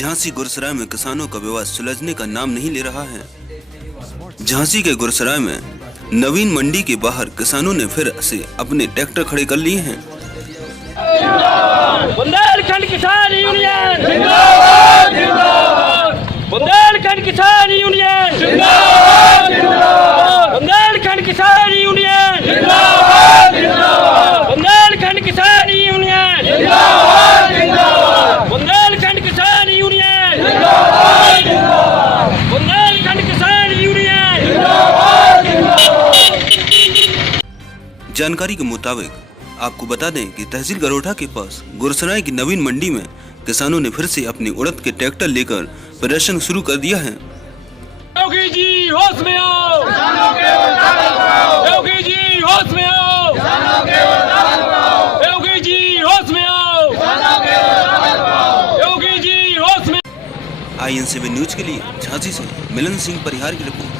झांसी गुरसराय में किसानों का विवाद सुलझने का नाम नहीं ले रहा है। झांसी के गुरसराय में नवीन मंडी के बाहर किसानों ने फिर से अपने ट्रैक्टर खड़े कर लिए हैं। बुंदेलखंड किसान यूनियन जिंदाबाद जिंदाबाद। बुंदेलखंड किसान यूनियन जिंदाबाद जिंदाबाद। बुंदेलखंड किसान यूनियन जिंदाबाद जिंदाबाद। बुंदेलखंड किसान यूनियन जिंदाबाद जिंदाबाद। बुंदेलखंड किसान यूनियन जिंदाबाद जिंदाबाद। बुंदेलखंड किसान यूनियन जिंदाबाद जिंदाबाद। जानकारी के मुताबिक आपको बता दें कि तहसील गरोठा के पास गुरसराय की नवीन मंडी में किसानों ने फिर से अपनी उड़द के ट्रैक्टर लेकर प्रदर्शन शुरू कर दिया है। योगी जी होश में आओ, योगी जी होश में आओ, योगी जी होश में आओ, योगी जी होश में। IN7 न्यूज के लिए झांसी से मिलन सिंह परिहार की रिपोर्ट।